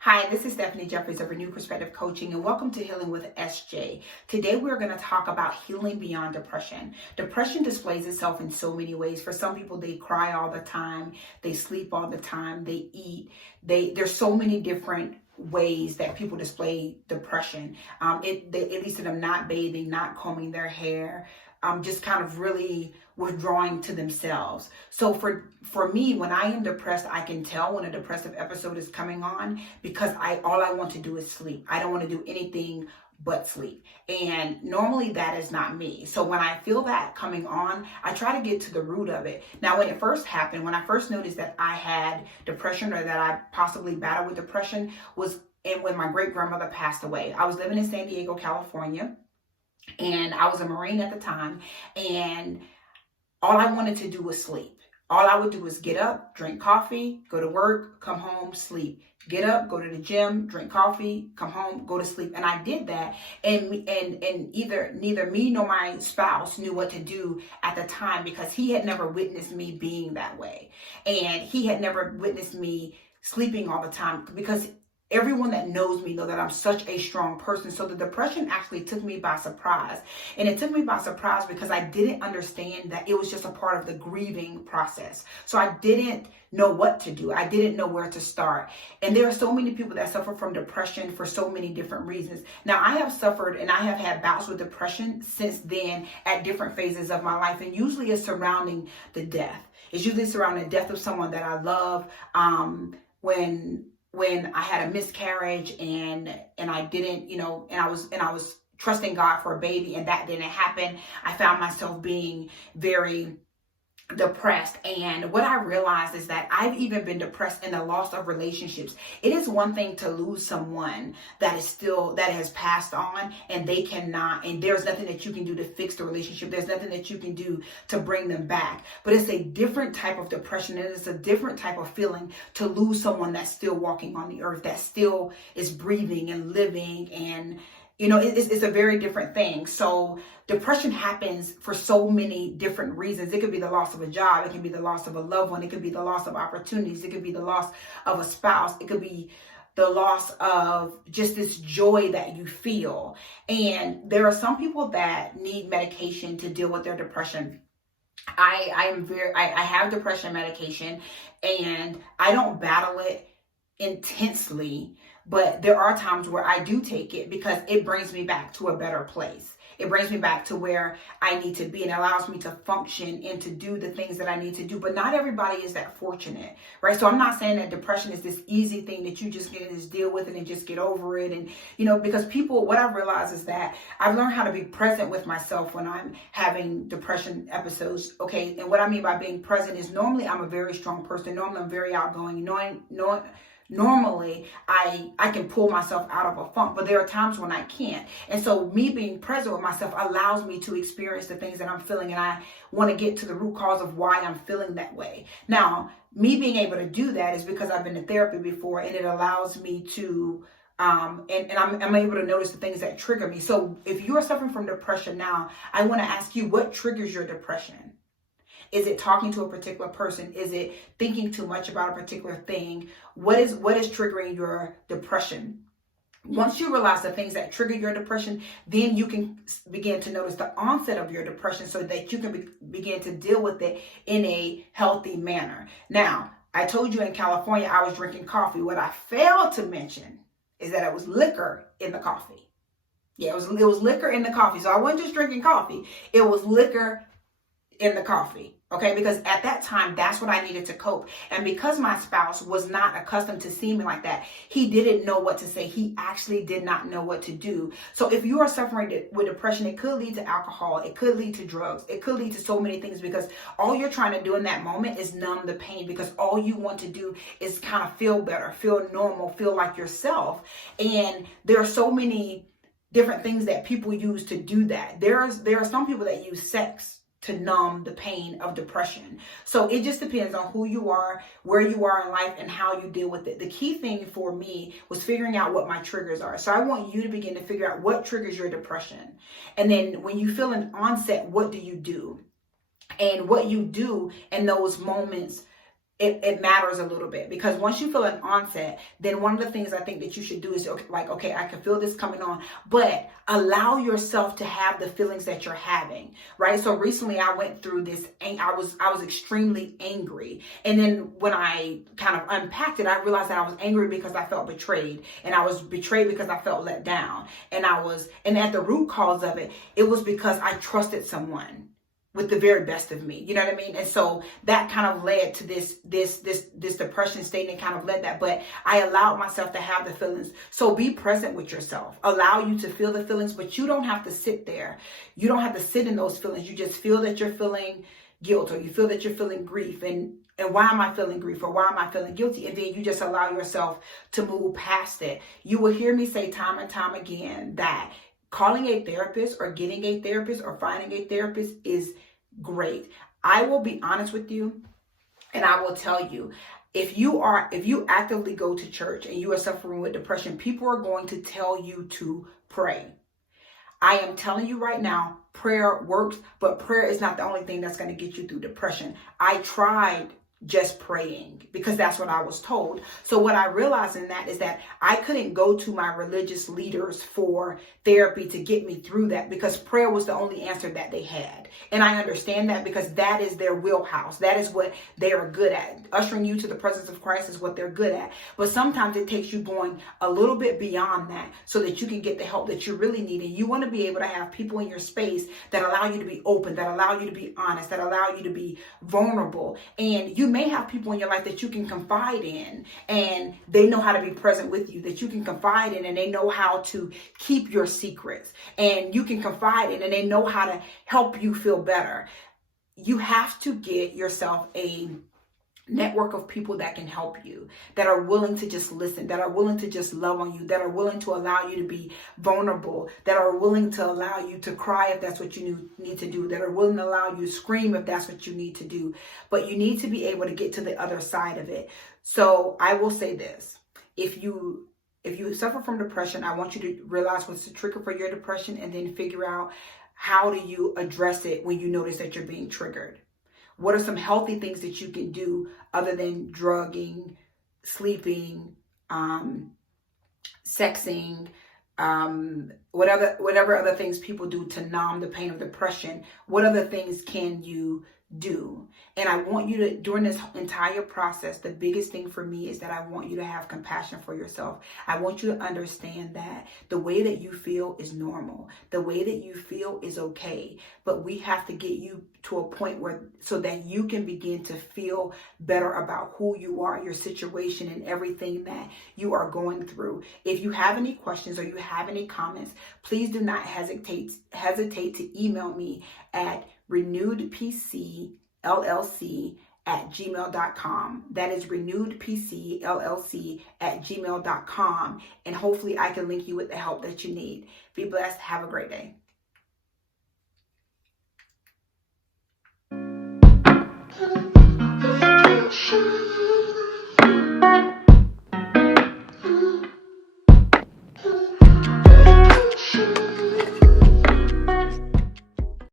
Hi, this is Stephanie Jeffries of Renew Perspective Coaching, and welcome to Healing with SJ. Today, we're going to talk about healing beyond depression. Depression displays itself in so many ways. For some people, they cry all the time, they sleep all the time, they eat. There's so many different ways that people display depression. It leads to them not bathing, not combing their hair, just kind of really withdrawing to themselves. So for me, when I am depressed, I can tell when a depressive episode is coming on because all I want to do is sleep. I don't want to do anything but sleep. And normally that is not me. So when I feel that coming on, I try to get to the root of it. Now, when it first happened, when I first noticed that I had depression or that I possibly battled with depression was when my great grandmother passed away. I was living in San Diego, California, and I was a Marine at the time, and all I wanted to do was sleep. All I would do was get up, drink coffee, go to work, come home, sleep. Get up, go to the gym, drink coffee, come home, go to sleep. And I did that. And neither me nor my spouse knew what to do at the time because he had never witnessed me being that way. And he had never witnessed me sleeping all the time because everyone that knows me know that I'm such a strong person. So the depression actually took me by surprise. And it took me by surprise because I didn't understand that it was just a part of the grieving process. So I didn't know what to do. I didn't know where to start. And there are so many people that suffer from depression for so many different reasons. Now, I have suffered and I have had bouts with depression since then at different phases of my life. And usually it's surrounding the death. It's usually surrounding the death of someone that I love. When I had a miscarriage and I didn't, and I was trusting God for a baby and that didn't happen, I found myself being very depressed. And what I realized is that I've even been depressed in the loss of relationships. It is one thing to lose someone that has passed on and they cannot, and there's nothing that you can do to fix the relationship. There's nothing that you can do to bring them back. But it's a different type of depression. And it's a different type of feeling to lose someone that's still walking on the earth, that still is breathing and living, and it's a very different thing. So depression happens for so many different reasons. It could be the loss of a job. It can be the loss of a loved one. It could be the loss of opportunities. It could be the loss of a spouse. It could be the loss of just this joy that you feel. And there are some people that need medication to deal with their depression. I have depression medication and I don't battle it intensely, but there are times where I do take it because it brings me back to a better place. It brings me back to where I need to be and allows me to function and to do the things that I need to do. But not everybody is that fortunate, right? So I'm not saying that depression is this easy thing that you just get to just deal with it and just get over it. And, because what I realize is that I've learned how to be present with myself when I'm having depression episodes. Okay. And what I mean by being present is normally I'm a very strong person. Normally I'm very outgoing, Normally, I can pull myself out of a funk, but there are times when I can't. And so me being present with myself allows me to experience the things that I'm feeling. And I want to get to the root cause of why I'm feeling that way. Now, me being able to do that is because I've been to therapy before, and it allows me to I'm able to notice the things that trigger me. So if you're suffering from depression now, I want to ask you, what triggers your depression? Is it talking to a particular person? Is it thinking too much about a particular thing? What is triggering your depression? Once you realize the things that trigger your depression, then you can begin to notice the onset of your depression so that you can begin to deal with it in a healthy manner. Now, I told you in California, I was drinking coffee. What I failed to mention is that it was liquor in the coffee. Yeah, it was liquor in the coffee. So I wasn't just drinking coffee. It was liquor in the coffee. Okay, because at that time, that's what I needed to cope. And because my spouse was not accustomed to seeing me like that, he didn't know what to say. He actually did not know what to do. So if you are suffering with depression, it could lead to alcohol. It could lead to drugs. It could lead to so many things, because all you're trying to do in that moment is numb the pain, because all you want to do is kind of feel better, feel normal, feel like yourself. And there are so many different things that people use to do that. There are some people that use sex to numb the pain of depression. So it just depends on who you are, where you are in life, and how you deal with it. The key thing for me was figuring out what my triggers are. So I want you to begin to figure out what triggers your depression. And then when you feel an onset, what do you do? And what you do in those moments, it matters a little bit, because once you feel an onset, then one of the things I think that you should do is okay, I can feel this coming on, but allow yourself to have the feelings that you're having, right? So recently I went through this, and I was extremely angry. And then when I kind of unpacked it, I realized that I was angry because I felt betrayed, and I was betrayed because I felt let down. And at the root cause of it, it was because I trusted someone with the very best of me. You know what I mean? And so that kind of led to this depression state, and kind of led that. But I allowed myself to have the feelings. So be present with yourself. Allow you to feel the feelings, but you don't have to sit there. You don't have to sit in those feelings. You just feel that you're feeling guilt, or you feel that you're feeling grief. And why am I feeling grief, or why am I feeling guilty? And then you just allow yourself to move past it. You will hear me say time and time again that calling a therapist, or getting a therapist, or finding a therapist is great. I will be honest with you, and I will tell you, if you actively go to church and you are suffering with depression, people are going to tell you to pray. I am telling you right now, prayer works, but prayer is not the only thing that's going to get you through depression. I tried just praying because that's what I was told. So what I realized in that is that I couldn't go to my religious leaders for therapy to get me through that, because prayer was the only answer that they had. And I understand that, because that is their wheelhouse. That is what they are good at. Ushering you to the presence of Christ is what they're good at. But sometimes it takes you going a little bit beyond that so that you can get the help that you really need. And you want to be able to have people in your space that allow you to be open, that allow you to be honest, that allow you to be vulnerable. And you may have people in your life that you can confide in, and they know how to be present with you, that you can confide in, and they know how to keep your secrets, and you can confide in, and they know how to help you feel better. You have to get yourself a network of people that can help you, that are willing to just listen, that are willing to just love on you, that are willing to allow you to be vulnerable, that are willing to allow you to cry if that's what you need to do, that are willing to allow you to scream if that's what you need to do. But you need to be able to get to the other side of it. So I will say this: if you suffer from depression, I want you to realize what's the trigger for your depression, and then figure out how do you address it when you notice that you're being triggered. What are some healthy things that you can do other than drugging, sleeping, sexing, whatever other things people do to numb the pain of depression? What other things can you do? And I want you to, during this entire process, the biggest thing for me is that I want you to have compassion for yourself. I want you to understand that the way that you feel is normal. The way that you feel is okay. But we have to get you to a point where, so that you can begin to feel better about who you are, your situation, and everything that you are going through. If you have any questions or you have any comments, please do not hesitate to email me at renewedpcllc@gmail.com. That is renewedpcllc@gmail.com. And hopefully I can link you with the help that you need. Be blessed. Have a great day.